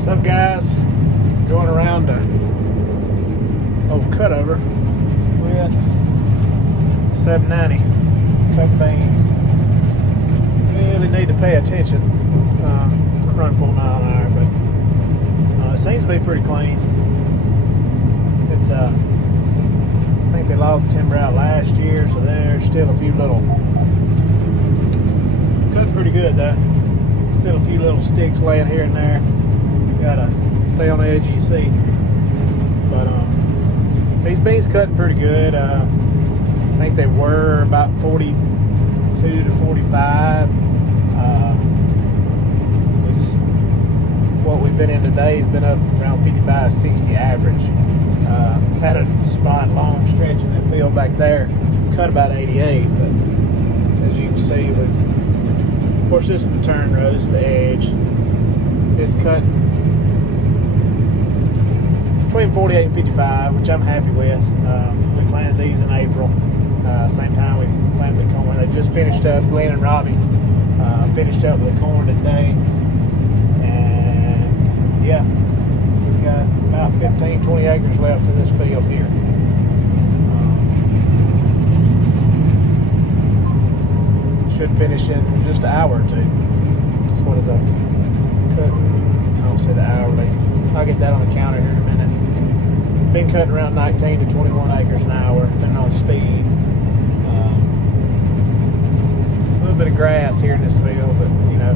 What's up, guys? Going around a old cutover with 790 cut beans. Really need to pay attention. I'm running 4 mile an hour, but it seems to be pretty clean. It's I think they logged the timber out last year, so there's still a few little cut pretty good though. Still a few little sticks laying here and there. Gotta stay on the edge of your seat. But these beans cutting pretty good. I think they were about 42 to 45. What we've been in today has been up around 55, 60 average. Had a spot long stretch in that field back there, cut about 88, but as you can see, of course this is the turn row, this is the edge. It's cut between 48 and 55, which I'm happy with. We planted these in April, same time we planted the corn. They just finished up, Glenn and Robbie finished up the corn today, and yeah, we've got about 15, 20 acres left in this field here. Should finish in just an hour or two. That's what is up. Cutting, I don't see the hourly. I'll get that on the counter here in a minute. Been cutting around 19 to 21 acres an hour, depending on speed. A little bit of grass here in this field, but you know,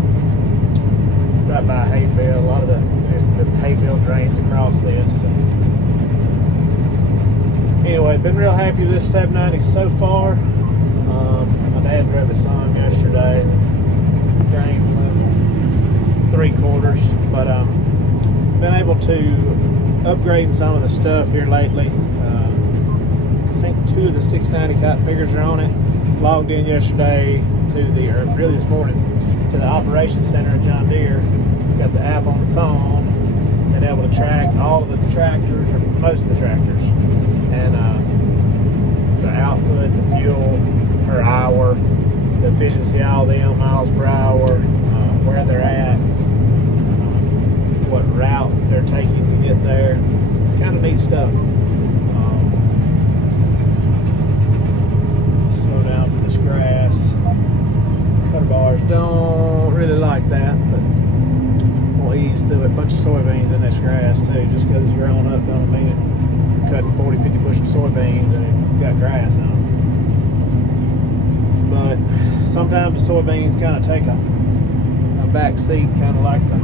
right by a hayfield. A lot of the hayfield drains across this. So. Anyway, been real happy with this 790 so far. My dad drove it some yesterday. Drained 3/4, but been able to upgrade some of the stuff here lately. I think 2 of the 690 cotton pickers are on it. Logged in yesterday or really this morning, to the operations center at John Deere. Got the app on the phone. Been able to track all of the tractors, or most of the tractors, and the output, the fuel per hour, the efficiency, all them, miles per hour, where they're at, what route they're taking to get there. Kind of neat stuff. Slow down for this grass. Cutter bars don't really like that, but we'll ease through it. A bunch of soybeans in this grass too. Just because it's grown up don't mean it. Cutting 40, 50 bushel soybeans and it's got grass on them. But sometimes the soybeans kind of take a back seat, kind of like the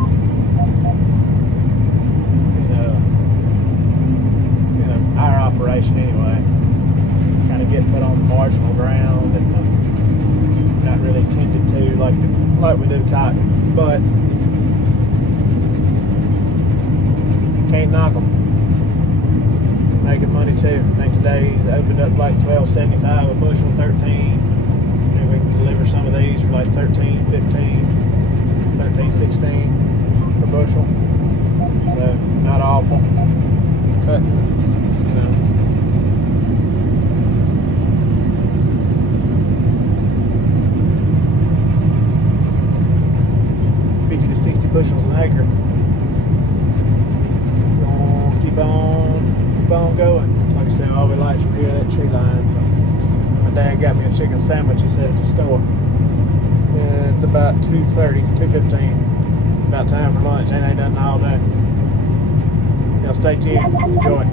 our operation anyway. Kind of get put on the marginal ground and not really tended to like we do cotton, but can't knock them. Making money too. I think today's opened up like $12.75 a bushel, 13. Maybe we can deliver some of these for like 13, 15, 13, 16 per bushel. So not awful. Cut, you know. $50 to 60 bushels an acre. Keep on going. Like I said, all we like from here, that tree line. So my dad got me a chicken sandwich, he said, at the store. Yeah, it's about 2:30, 2:15. About time for lunch. Ain't nothing all day. Y'all stay tuned. Enjoy.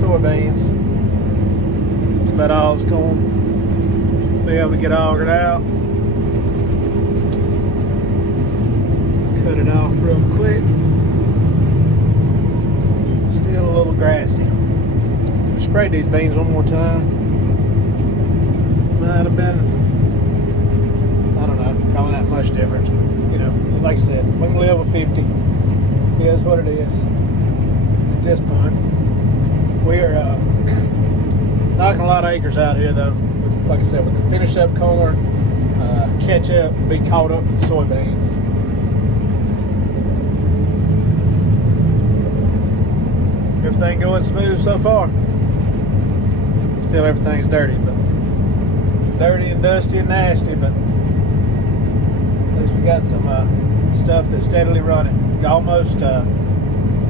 soybeans. That's about all it's going to be able to get augered out. Cut it off real quick. Still a little grassy. I sprayed these beans one more time. Might have been, I don't know, probably not much difference. But, you know, like I said, we can live with 50. It is what it is at this point. We're knocking a lot of acres out here, though. Like I said, we can finish up corn, catch up, be caught up with soybeans. Everything going smooth so far. Still everything's dirty, but dirty and dusty and nasty, but at least we got some stuff that's steadily running. Almost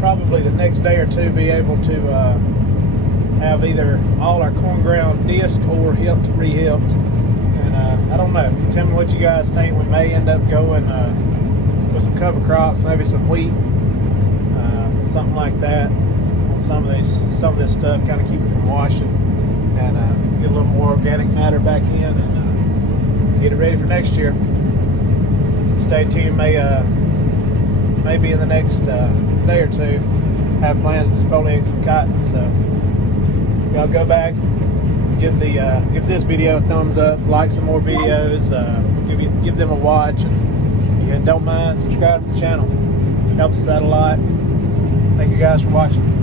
probably the next day or two be able to have either all our corn ground disc or re-hipped. And I don't know, tell me what you guys think. We may end up going with some cover crops, maybe some wheat, something like that. Some of this stuff, kind of keep it from washing, and get a little more organic matter back in, and get it ready for next year. Stay tuned. Maybe in the next day or two, have plans to defoliate some cotton. So y'all go back, give this video a thumbs up, like some more videos, give them a watch, and don't mind subscribing to the channel. Helps us out a lot. Thank you guys for watching.